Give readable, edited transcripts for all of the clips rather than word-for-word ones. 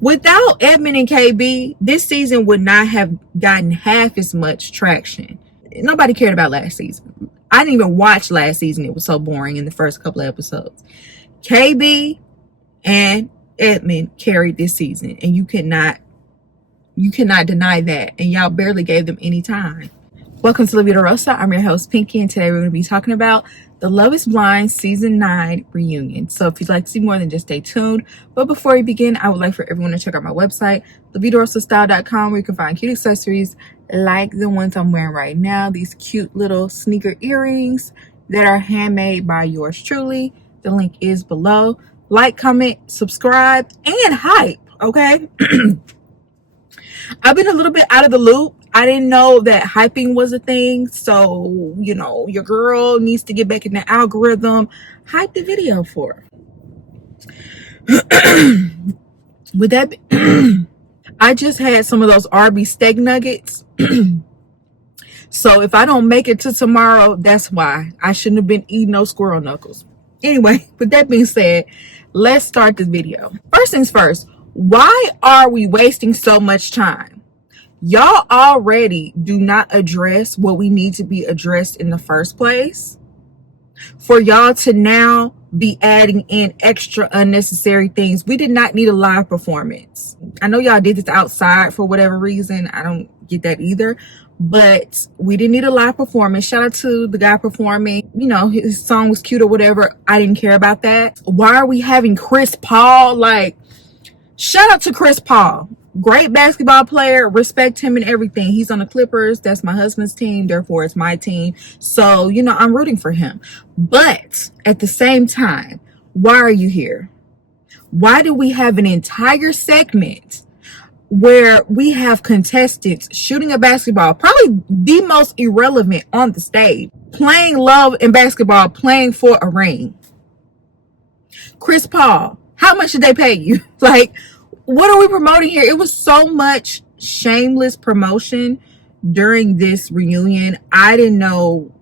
Without Edmund and KB, this season would not have gotten half as much traction. Nobody cared about last season. I didn't even watch last season. It was so boring in the first couple of episodes. KB and Edmund carried this season, and you cannot deny that. And y'all barely gave them any time. Welcome to La Vida Rosa. I'm your host, Pinky, and today we're going to be talking about the Love is Blind Season 9 reunion. So if you'd like to see more, then just stay tuned. But before we begin, I would like for everyone to check out my website, lavidarosastyle.com, where you can find cute accessories like the ones I'm wearing right now. These cute little sneaker earrings that are handmade by yours truly. The link is below. Like, comment, subscribe, and hype, okay? I've been a little bit out of the loop. I didn't know that hyping was a thing. So, you know, your girl needs to get back in the algorithm. Hype the video for her. With that, I just had some of those Arby's steak nuggets. So if I don't make it to tomorrow, that's why. I shouldn't have been eating those squirrel knuckles. Anyway, with that being said, let's start this video. First things first, why are we wasting so much time? Y'all already do not address what we need to be addressed in the first place. For y'all to now be adding in extra unnecessary things. We did not need a live performance. I know y'all did this outside for whatever reason. I don't get that either. But we didn't need a live performance. Shout out to the guy performing. You know, his song was cute or whatever. I didn't care about that. Why are we having Chris Paul? Like, shout out to Chris Paul. Great basketball player. Respect him and everything. He's on the Clippers. That's my husband's team. Therefore, it's my team. So, you know, I'm rooting for him. But at the same time, why are you here? Why do we have an entire segment where we have contestants shooting a basketball, probably the most irrelevant on the stage, playing love and basketball, playing for a ring? Chris Paul, how much did they pay you? Like, what are we promoting here? It was so much shameless promotion during this reunion. I didn't know.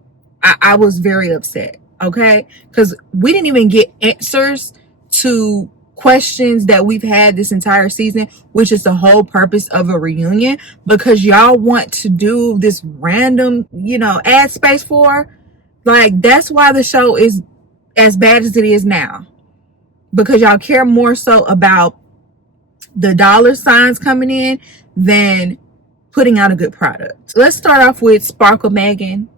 I was very upset, okay? Because we didn't even get answers to questions that we've had this entire season, which is the whole purpose of a reunion, because y'all want to do this random, you know, ad space for. Like, that's why the show is as bad as it is now, because y'all care more so about the dollar signs coming in than putting out a good product. Let's start off with Sparkle Megan.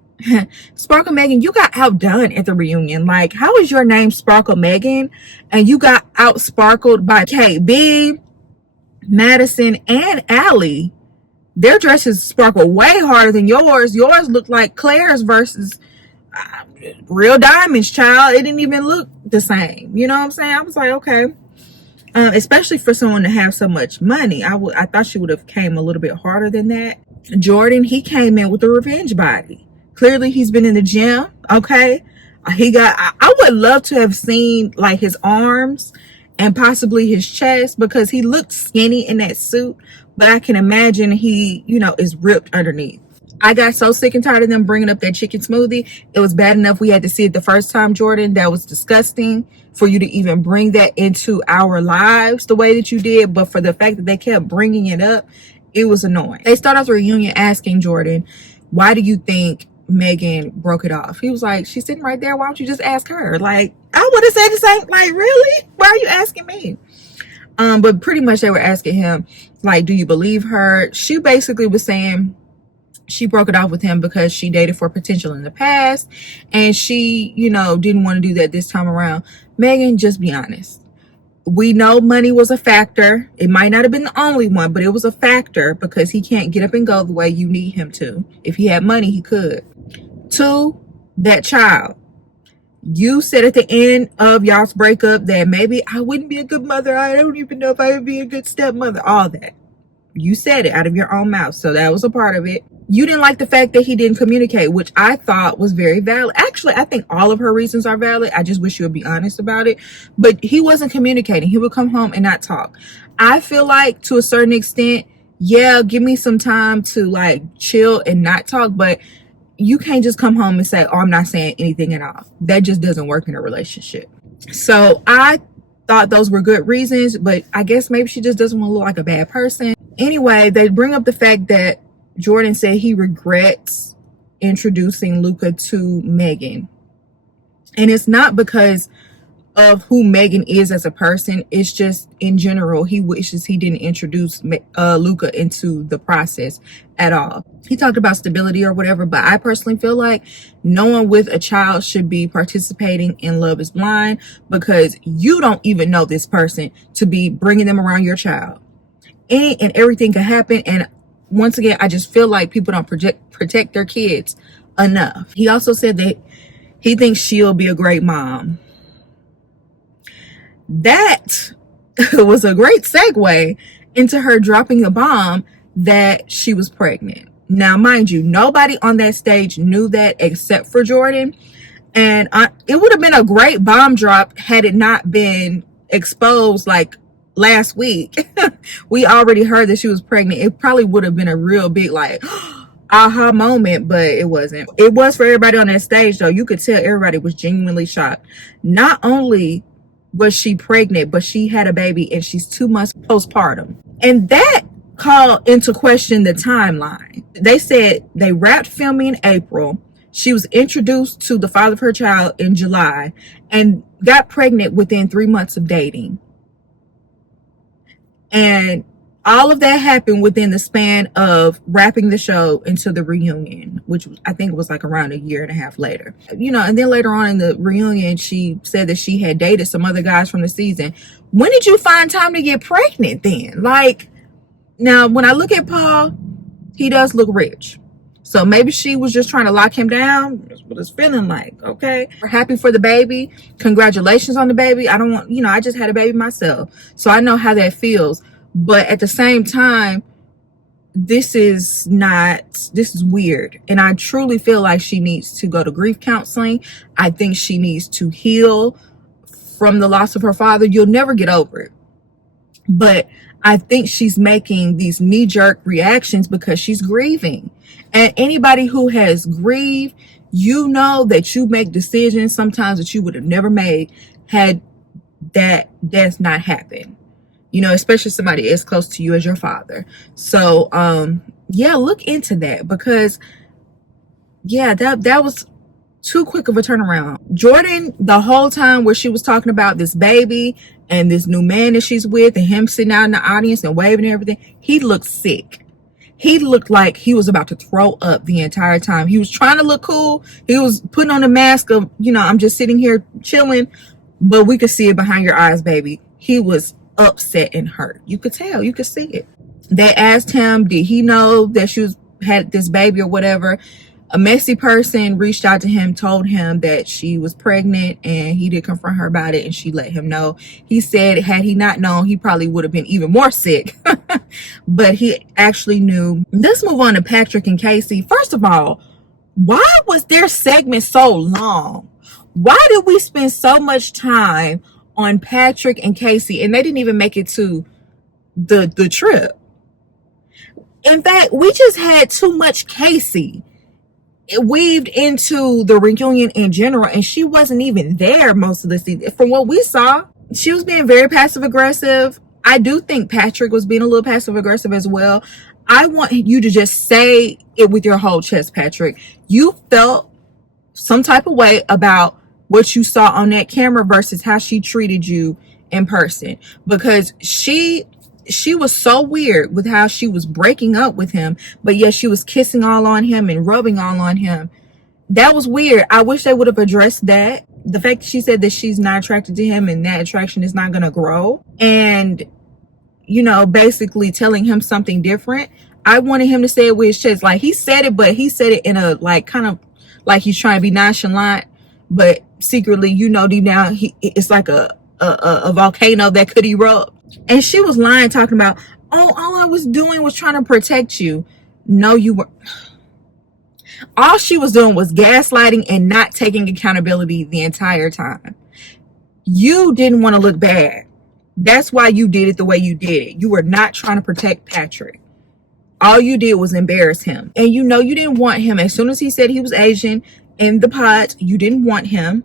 Sparkle Megan, you got outdone at the reunion. Like, how is your name Sparkle Megan and you got out sparkled by KB, Madison, and Allie? Their dresses sparkle way harder than yours. Yours looked like Claire's versus real diamonds, child. It didn't even look the same. You know what I'm saying? I was like, okay. Especially for someone to have so much money. I thought she would have came a little bit harder than that. Jordan, he came in with a revenge body. Clearly he's been in the gym. Okay. I would love to have seen like his arms and possibly his chest, because he looked skinny in that suit, but I can imagine he, you know, is ripped underneath. I got so sick and tired of them bringing up that chicken smoothie. It was bad enough we had to see it the first time, Jordan. That was disgusting for you to even bring that into our lives the way that you did. But for the fact that they kept bringing it up, it was annoying. They start off the reunion asking Jordan, why do you think Megan broke it off? He was like, she's sitting right there. Why don't you just ask her? Like, I would have said the same. Like, really? Why are you asking me? But pretty much they were asking him, like, do you believe her? She basically was saying she broke it off with him because she dated for potential in the past, and she, you know, didn't want to do that this time around. Megan, just be honest. We know money was a factor. It might not have been the only one, but it was a factor because he can't get up and go the way you need him to. If he had money, he could. 2, that child. You said at the end of y'all's breakup that maybe I wouldn't be a good mother. I don't even know if I would be a good stepmother. All that. You said it out of your own mouth. So that was a part of it. You didn't like the fact that he didn't communicate, which I thought was very valid. Actually, I think all of her reasons are valid. I just wish you would be honest about it. But he wasn't communicating. He would come home and not talk. I feel like to a certain extent, yeah, give me some time to like chill and not talk. But you can't just come home and say, oh, I'm not saying anything at all. That just doesn't work in a relationship. So I thought those were good reasons, but I guess maybe she just doesn't want to look like a bad person. Anyway, they bring up the fact that Jordan said he regrets introducing Luca to Megan. And it's not because of who Megan is as a person. It's just in general, he wishes he didn't introduce Luca into the process at all. He talked about stability or whatever, but I personally feel like no one with a child should be participating in Love is Blind, because you don't even know this person to be bringing them around your child. Any and everything could happen. And once again, I just feel like people don't protect their kids enough. He also said that he thinks she'll be a great mom. That was a great segue into her dropping a bomb that she was pregnant. Now, mind you, nobody on that stage knew that except for Jordan. And it would have been a great bomb drop had it not been exposed like last week. We already heard that she was pregnant. It probably would have been a real big like aha moment, but it wasn't. It was for everybody on that stage though. You could tell everybody was genuinely shocked. Not only was she pregnant, but she had a baby and she's 2 months postpartum. And that called into question the timeline. They said they wrapped filming in April. She was introduced to the father of her child in July and got pregnant within 3 months of dating. And all of that happened within the span of wrapping the show into the reunion, which I think was like around 1.5 years later. You know, and then later on in the reunion, she said that she had dated some other guys from the season. When did you find time to get pregnant then? Like, now, when I look at Paul, he does look rich. So maybe she was just trying to lock him down. That's what it's feeling like, okay? We're happy for the baby. Congratulations on the baby. I just had a baby myself. So I know how that feels. But at the same time, this is weird. And I truly feel like she needs to go to grief counseling. I think she needs to heal from the loss of her father. You'll never get over it. But I think she's making these knee-jerk reactions because she's grieving. And anybody who has grieved, you know that you make decisions sometimes that you would have never made had that death not happened. You know, especially somebody as close to you as your father. So, yeah, look into that because, yeah, that was too quick of a turnaround. Jordan, the whole time where she was talking about this baby and this new man that she's with and him sitting out in the audience and waving and everything, he looked sick. He looked like he was about to throw up the entire time. He was trying to look cool. He was putting on a mask of, I'm just sitting here chilling, but we could see it behind your eyes, baby. He was upset and hurt. You could tell, you could see it. They asked him, did he know that she had this baby or whatever? A messy person reached out to him, told him that she was pregnant, and he did confront her about it, and she let him know. He said had he not known, he probably would have been even more sick. But he actually knew. Let's move on to Patrick and Casey. First of all, why was their segment so long? Why did we spend so much time on Patrick and Casey and they didn't even make it to the trip? In fact, we just had too much Casey. It weaved into the reunion in general, and she wasn't even there most of the season. From what we saw, she was being very passive aggressive. I do think Patrick was being a little passive aggressive as well. I want you to just say it with your whole chest, Patrick. You felt some type of way about what you saw on that camera versus how she treated you in person, because she was so weird with how she was breaking up with him, but yet she was kissing all on him and rubbing all on him. That was weird. I wish they would have addressed that. The fact that she said that she's not attracted to him and that attraction is not going to grow, and basically telling him something different. I wanted him to say it with his chest. Like, he said it, but he said it in a like kind of like he's trying to be nonchalant, but secretly, deep down, it's like a volcano that could erupt. And she was lying, talking about, oh, all I was doing was trying to protect you. No, you were. All she was doing was gaslighting and not taking accountability the entire time. You didn't want to look bad. That's why you did it the way you did it. You were not trying to protect Patrick. All you did was embarrass him. And you didn't want him. As soon as he said he was Asian in the pod, you didn't want him.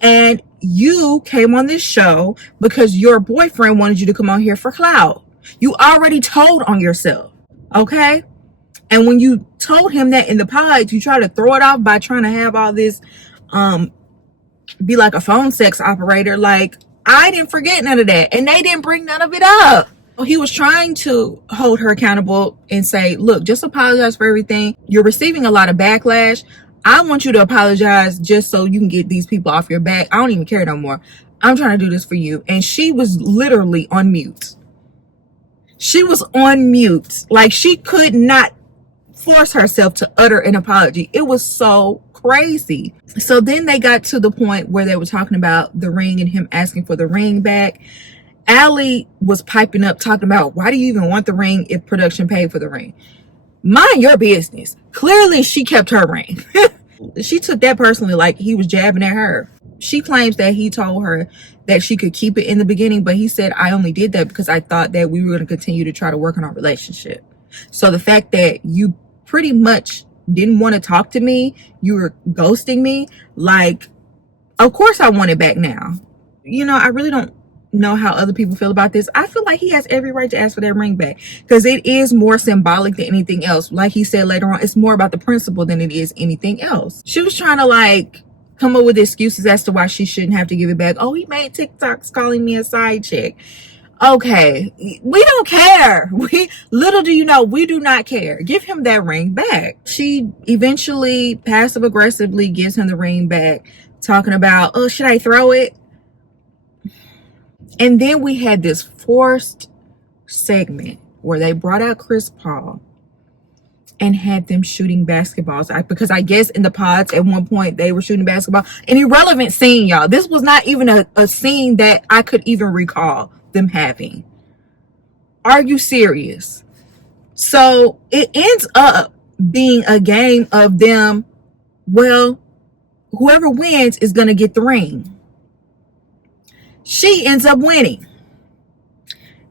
And you came on this show because your boyfriend wanted you to come on here for clout. You already told on yourself, okay? And when you told him that in the pods, you try to throw it off by trying to have all this, be like a phone sex operator. Like, I didn't forget none of that. And they didn't bring none of it up. He was trying to hold her accountable and say, look, just apologize for everything. You're receiving a lot of backlash. I want you to apologize just so you can get these people off your back. I don't even care no more. I'm trying to do this for you. And she was literally on mute. She was on mute. Like, she could not force herself to utter an apology. It was so crazy. So then they got to the point where they were talking about the ring and him asking for the ring back. Allie was piping up talking about, why do you even want the ring if production paid for the ring? Mind your business. Clearly she kept her ring. She took that personally, like he was jabbing at her. She claims that he told her that she could keep it in the beginning, but he said, I only did that because I thought that we were going to continue to try to work on our relationship. So the fact that you pretty much didn't want to talk to me, you were ghosting me, like, of course I want it back now. You know, I really don't know how other people feel about this. I feel like he has every right to ask for that ring back because it is more symbolic than anything else. Like he said later on, it's more about the principle than it is anything else. She was trying to like come up with excuses as to why she shouldn't have to give it back. Oh, he made TikToks calling me a side chick. Okay, we don't care. We, little do you know, we do not care. Give him that ring back. She eventually passive aggressively gives him the ring back, talking about, oh, should I throw it? And then we had this forced segment where they brought out Chris Paul and had them shooting basketballs. Because I guess in the pods at one point they were shooting basketball. An irrelevant scene, y'all. This was not even a scene that I could even recall them having. Are you serious? So it ends up being a game of them, well, whoever wins is going to get the ring. She ends up winning.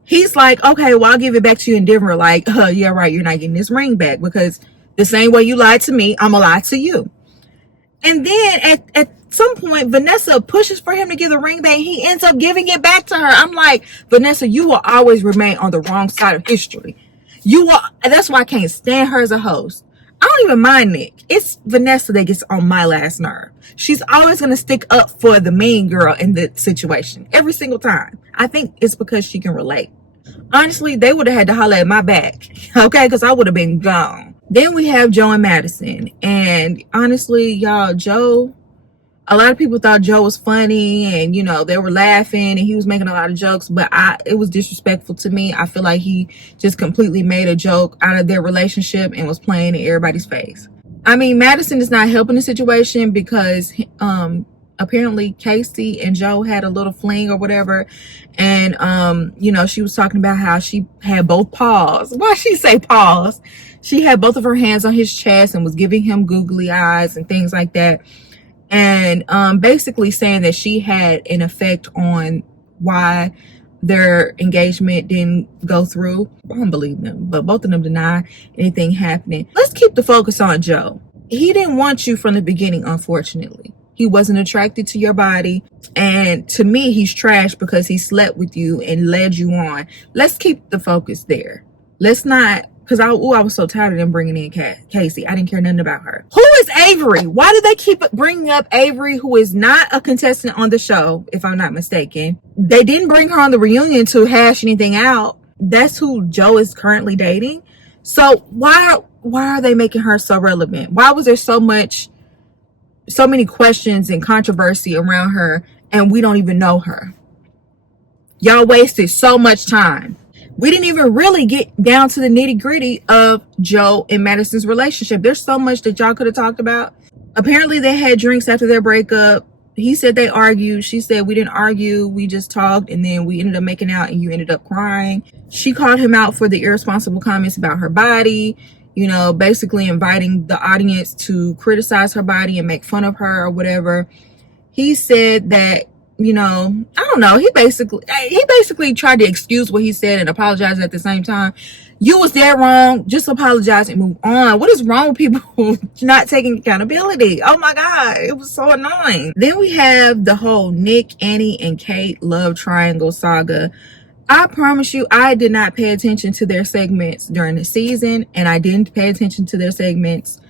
He's like, okay, well, I'll give it back to you in Denver. Like, yeah, right, you're not getting this ring back because the same way you lied to me, I'm gonna lie to you. And then at some point, Vanessa pushes for him to give the ring back. He ends up giving it back to her. I'm like, Vanessa, you will always remain on the wrong side of history. You will. That's why I can't stand her as a host. I don't even mind Nick. It's Vanessa that gets on my last nerve. She's always going to stick up for the mean girl in the situation every single time. I think it's because she can relate. Honestly, they would have had to holler at my back, okay? Because I would have been gone. Then we have Joe and Madison. And honestly, y'all, Joe, a lot of people thought Joe was funny and, you know, they were laughing and he was making a lot of jokes, but it was disrespectful to me. I feel like he just completely made a joke out of their relationship and was playing in everybody's face. I mean, Madison is not helping the situation because apparently Casey and Joe had a little fling or whatever. And, you know, she was talking about how she had both paws. Why she say paws? She had both of her hands on his chest and was giving him googly eyes and things like that. And basically saying that she had an effect on why their engagement didn't go through. I don't believe them, but both of them deny anything happening. Let's keep the focus on Joe. He didn't want you from the beginning, unfortunately. He wasn't attracted to your body. And to me, he's trash because he slept with you and led you on. Let's keep the focus there. Let's not, because I was so tired of them bringing in Casey. I didn't care nothing about her. Who is Avery? Why do they keep bringing up Avery, who is not a contestant on the show, if I'm not mistaken? They didn't bring her on the reunion to hash anything out. That's who Joe is currently dating. So why are they making her so relevant? Why was there so many questions and controversy around her and we don't even know her? Y'all wasted so much time. We didn't even really get down to the nitty gritty of Joe and Madison's relationship. There's so much that y'all could have talked about. Apparently they had drinks after their breakup. He said they argued. She said we didn't argue. We just talked and then we ended up making out and you ended up crying. She called him out for the irresponsible comments about her body, you know, basically inviting the audience to criticize her body and make fun of her or whatever. He said that you know, I don't know. He basically tried to excuse what he said and apologize at the same time. You was dead wrong. Just apologize and move on. What is wrong with people not taking accountability? Oh my God, it was so annoying. Then we have the whole Nick, Annie, and Kate love triangle saga. I promise you, I did not pay attention to their segments during the season, and I didn't pay attention to their segments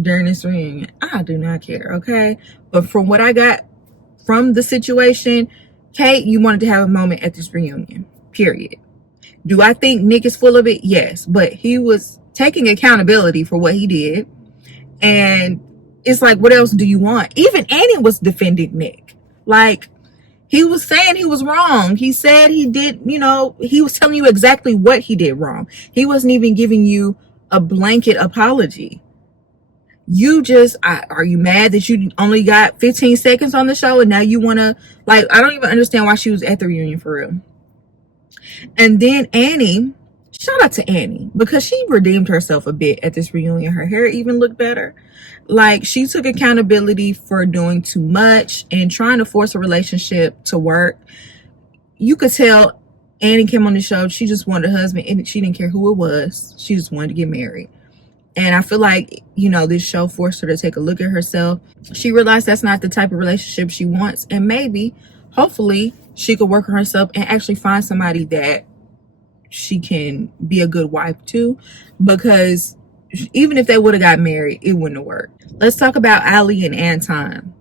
during this reunion. I do not care, okay? But from what I got from the situation, Kate, you wanted to have a moment at this reunion, period. Do I think Nick is full of it? Yes, but he was taking accountability for what he did, and it's like, what else do you want? Even Annie was defending Nick. Like, he was saying he was wrong. He said he did, you know, he was telling you exactly what he did wrong. He wasn't even giving you a blanket apology. You just, are you mad that you only got 15 seconds on the show and now you want to, like, I don't even understand why she was at the reunion for real. And then Annie, shout out to Annie, because she redeemed herself a bit at this reunion. Her hair even looked better. Like, she took accountability for doing too much and trying to force a relationship to work. You could tell Annie came on the show, she just wanted a husband and she didn't care who it was. She just wanted to get married. And I feel like, you know, this show forced her to take a look at herself. She realized that's not the type of relationship she wants. And maybe, hopefully, she could work on herself and actually find somebody that she can be a good wife to. Because even if they would have got married, it wouldn't have worked. Let's talk about Allie and Anton.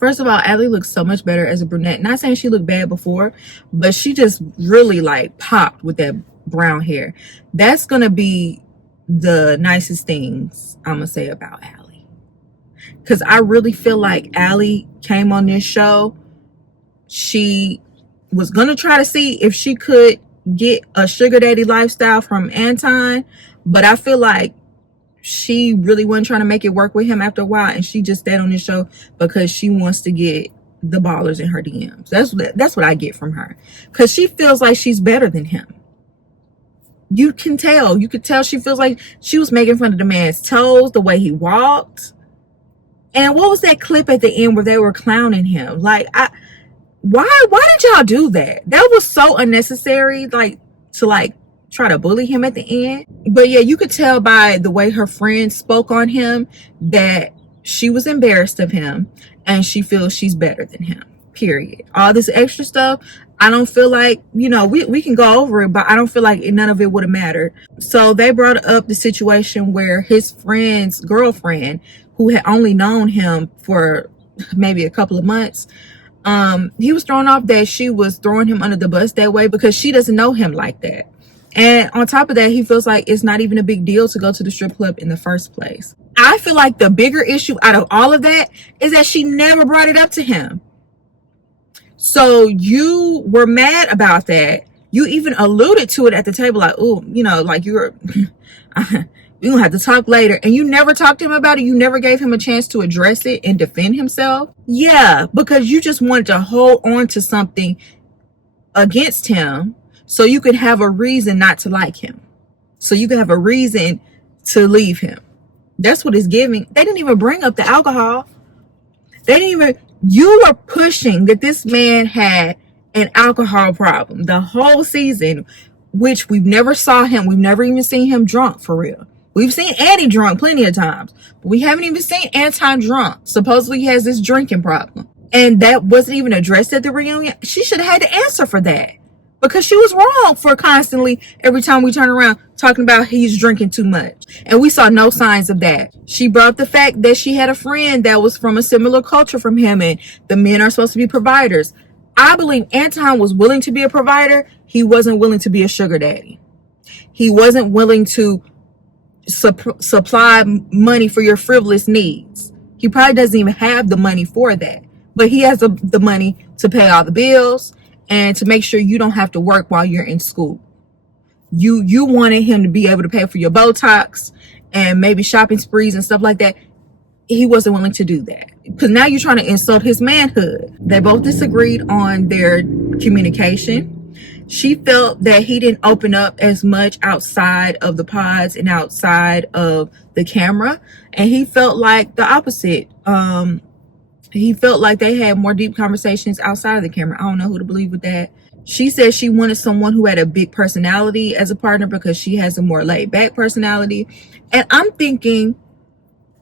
First of all, Allie looks so much better as a brunette. Not saying she looked bad before, but she just really like popped with that brown hair. That's going to be the nicest things I'm gonna say about Allie, because I really feel like Allie came on this show, she was gonna try to see if she could get a sugar daddy lifestyle from Anton, but I feel like she really wasn't trying to make it work with him after a while, and she just stayed on this show because she wants to get the ballers in her DMs. That's what I get from her, because she feels like she's better than him. You could tell she feels like she was making fun of the man's toes, the way he walked. And what was that clip at the end where they were clowning him? Like, why did y'all do that? That was so unnecessary, like, to like try to bully him at the end. But yeah, you could tell by the way her friends spoke on him that she was embarrassed of him and she feels she's better than him, period. All this extra stuff, I don't feel like, you know, we can go over it, but I don't feel like none of it would have mattered. So they brought up the situation where his friend's girlfriend, who had only known him for maybe a couple of months, he was thrown off that she was throwing him under the bus that way because she doesn't know him like that. And on top of that, he feels like it's not even a big deal to go to the strip club in the first place. I feel like the bigger issue out of all of that is that she never brought it up to him. So you were mad about that. You even alluded to it at the table, like, oh, you know, like we're gonna have to talk later. And you never talked to him about it. You never gave him a chance to address it and defend himself. Yeah, because you just wanted to hold on to something against him so you could have a reason not to like him. So you could have a reason to leave him. That's what it's giving. They didn't even bring up the alcohol. They didn't even... You were pushing that this man had an alcohol problem the whole season, which we've never saw him. We've never even seen him drunk for real. We've seen Annie drunk plenty of times, but we haven't even seen Anton drunk. Supposedly he has this drinking problem. And that wasn't even addressed at the reunion. She should have had to answer for that, because she was wrong for constantly, every time we turn around, talking about he's drinking too much. And we saw no signs of that. She brought up the fact that she had a friend that was from a similar culture from him, and the men are supposed to be providers. I believe Anton was willing to be a provider. He wasn't willing to be a sugar daddy. He wasn't willing to supply money for your frivolous needs. He probably doesn't even have the money for that. But he has the money to pay all the bills and to make sure you don't have to work while you're in school. You wanted him to be able to pay for your Botox and maybe shopping sprees and stuff like that. He wasn't willing to do that, because now you're trying to insult his manhood. They both disagreed on their communication. She felt that he didn't open up as much outside of the pods and outside of the camera, and he felt like the opposite. He felt like they had more deep conversations outside of the camera. I don't know who to believe with that. She said she wanted someone who had a big personality as a partner because she has a more laid back personality. And I'm thinking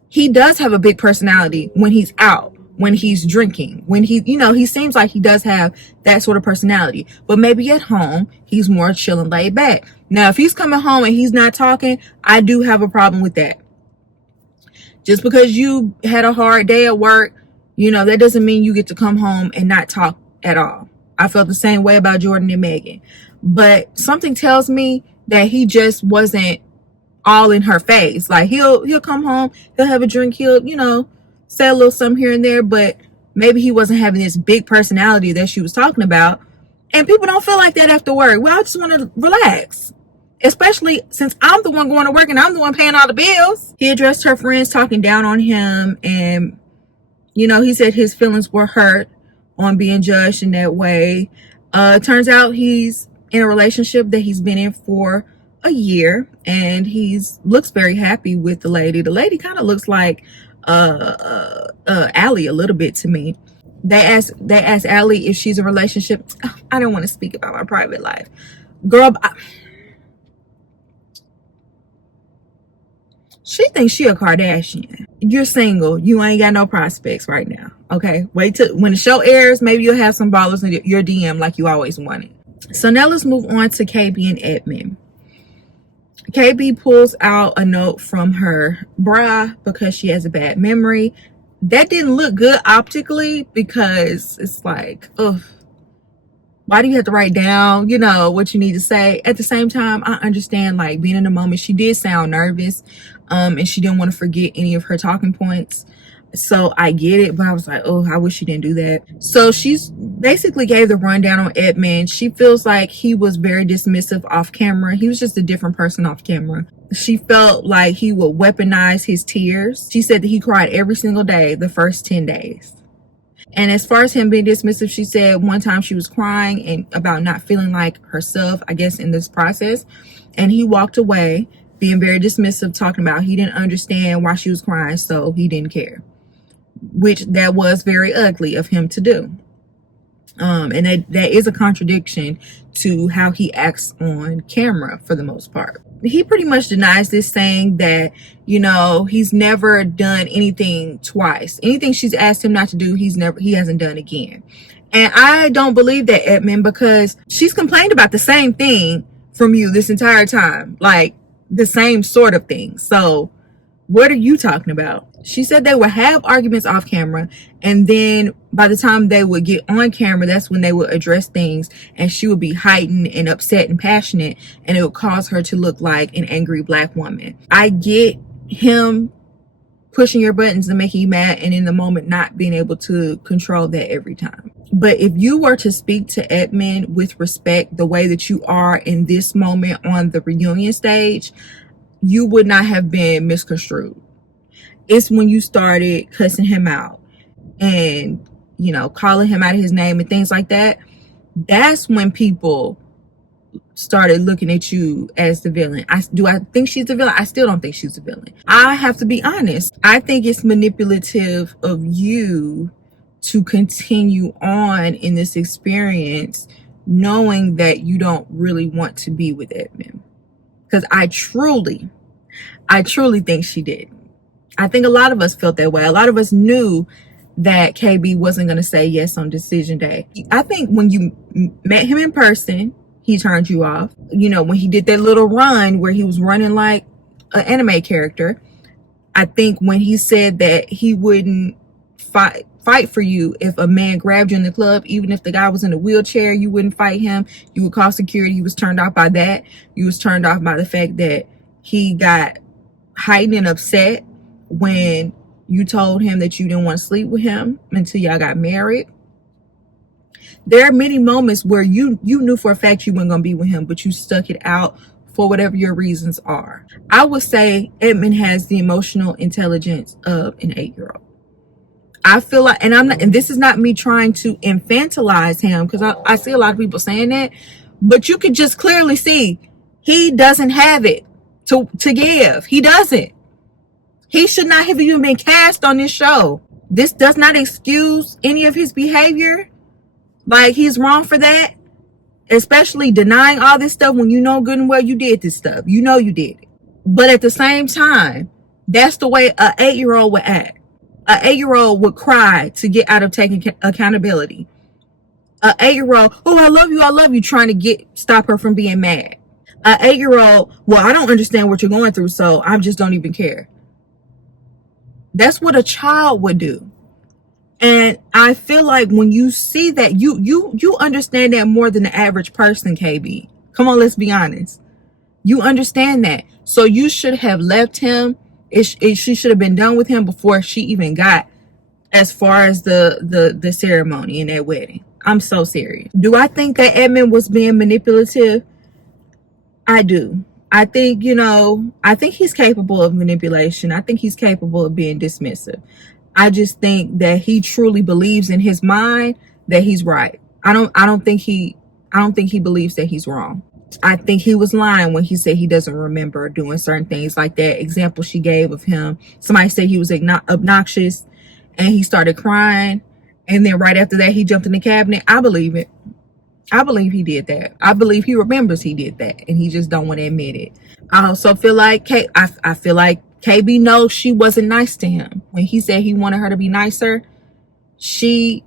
he does have a big personality when he's out, when he's drinking, when he, he seems like he does have that sort of personality. But maybe at home, he's more chill and laid back. Now, if he's coming home and he's not talking, I do have a problem with that. Just because you had a hard day at work, that doesn't mean you get to come home and not talk at all. I felt the same way about Jordan and Megan. But something tells me that he just wasn't all in her face. Like he'll come home, he'll have a drink, he'll, say a little something here and there, but maybe he wasn't having this big personality that she was talking about. And people don't feel like that after work. Well, I just want to relax. Especially since I'm the one going to work and I'm the one paying all the bills. He addressed her friends talking down on him, and he said his feelings were hurt on being judged in that way. Turns out he's in a relationship that he's been in for a year, and looks very happy with the lady. The lady kind of looks like Allie a little bit to me. They asked Allie if she's in a relationship. I don't want to speak about my private life, girl. She thinks she a Kardashian. You're single. You ain't got no prospects right now. Okay? Wait till when the show airs, maybe you'll have some ballers in your DM like you always wanted. So now let's move on to KB and Edmund. KB pulls out a note from her bra because she has a bad memory. That didn't look good optically because it's like, ugh. Why do you have to write down, what you need to say? At the same time, I understand, like, being in the moment. She did sound nervous, and she didn't want to forget any of her talking points. So I get it, but I was like, oh, I wish she didn't do that. So she's basically gave the rundown on Edmund. She feels like he was very dismissive off camera. He was just a different person off camera. She felt like he would weaponize his tears. She said that he cried every single day the first 10 days. And as far as him being dismissive, she said one time she was crying and about not feeling like herself, I guess, in this process. And he walked away being very dismissive, talking about he didn't understand why she was crying, so he didn't care. Which that was very ugly of him to do. And that is a contradiction to how he acts on camera for the most part. He pretty much denies this, saying that, he's never done anything twice. Anything she's asked him not to do, he hasn't done again. And I don't believe that, Edmund, because she's complained about the same thing from you this entire time. Like the same sort of thing. So what are you talking about? She said they would have arguments off camera, and then by the time they would get on camera, that's when they would address things, and she would be heightened and upset and passionate, and it would cause her to look like an angry black woman. I get him pushing your buttons and making you mad, and in the moment not being able to control that every time. But if you were to speak to Edmund with respect, the way that you are in this moment on the reunion stage, you would not have been misconstrued. It's when you started cussing him out and, calling him out of his name and things like that. That's when people started looking at you as the villain. Do I think she's the villain? I still don't think she's the villain. I have to be honest. I think it's manipulative of you to continue on in this experience knowing that you don't really want to be with Edmund. Because I truly think she did. I think a lot of us felt that way. A lot of us knew that KB wasn't going to say yes on decision day. I think when you met him in person, he turned you off. When he did that little run where he was running like an anime character, I think when he said that he wouldn't fight for you if a man grabbed you in the club, even if the guy was in a wheelchair, you wouldn't fight him. You would call security. He was turned off by that. You was turned off by the fact that he got heightened and upset when you told him that you didn't want to sleep with him until y'all got married. There are many moments where you knew for a fact you weren't going to be with him, but you stuck it out for whatever your reasons are. I would say Edmund has the emotional intelligence of an 8-year-old. I feel like, and this is not me trying to infantilize him, because I see a lot of people saying that, but you could just clearly see he doesn't have it to give. He doesn't. He should not have even been cast on this show. This does not excuse any of his behavior. Like, he's wrong for that. Especially denying all this stuff when you know good and well you did this stuff. You know you did it. But at the same time, that's the way an 8-year-old would act. An 8-year-old would cry to get out of taking accountability. An 8-year-old, oh, I love you, trying to stop her from being mad. An 8-year-old, well, I don't understand what you're going through, so I just don't even care. That's what a child would do. And I feel like when you see that, you understand that more than the average person, KB. Come on, let's be honest. You understand that. So you should have left him. She should have been done with him before she even got as far as the ceremony and that wedding. I'm so serious. Do I think that Edmund was being manipulative? I do. I think, I think he's capable of manipulation. I think he's capable of being dismissive. I just think that he truly believes in his mind that he's right. I don't think he believes that he's wrong. I think he was lying when he said he doesn't remember doing certain things, like that example she gave of him. Somebody said he was obnoxious and he started crying. And then right after that, he jumped in the cabinet. I believe it. I believe he did that. I believe he remembers he did that and he just don't want to admit it. I also feel like I feel like KB knows she wasn't nice to him. When he said he wanted her to be nicer, she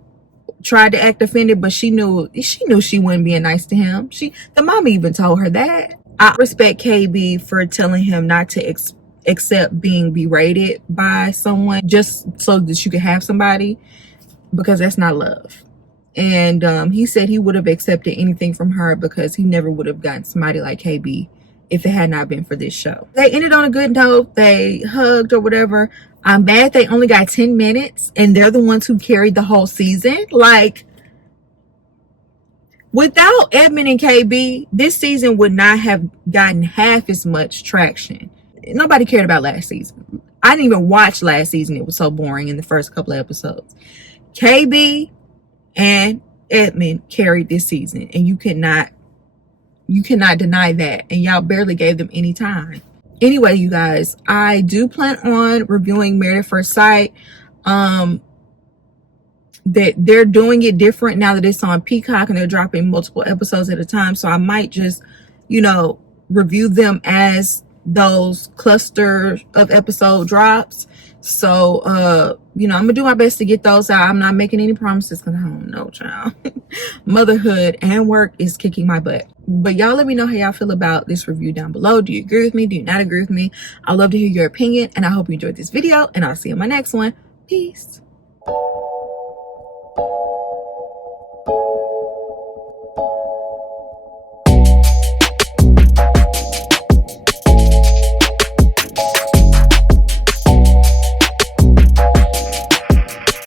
tried to act offended, but she knew she wasn't being nice to him. The mom even told her that. I respect KB for telling him not to accept being berated by someone just so that you could have somebody, because that's not love. And he said he would have accepted anything from her because he never would have gotten somebody like KB if it had not been for this show. They ended on a good note. They hugged or whatever. I'm mad they only got 10 minutes and they're the ones who carried the whole season. Like, without Edmund and KB, this season would not have gotten half as much traction. Nobody cared about last season. I didn't even watch last season. It was so boring in the first couple of episodes. KB and Edmund carried this season, and you cannot deny that. And y'all barely gave them any time. Anyway, you guys, I do plan on reviewing Married at First Sight. That they're doing it different now that it's on Peacock and they're dropping multiple episodes at a time. So I might just, review them as those cluster of episode drops. So, I'm gonna do my best to get those out. I'm not making any promises because I don't know, child. Motherhood and work is kicking my butt. But y'all let me know how y'all feel about this review down below. Do you agree with me? Do you not agree with me? I'd love to hear your opinion, and I hope you enjoyed this video, and I'll see you in my next one. Peace.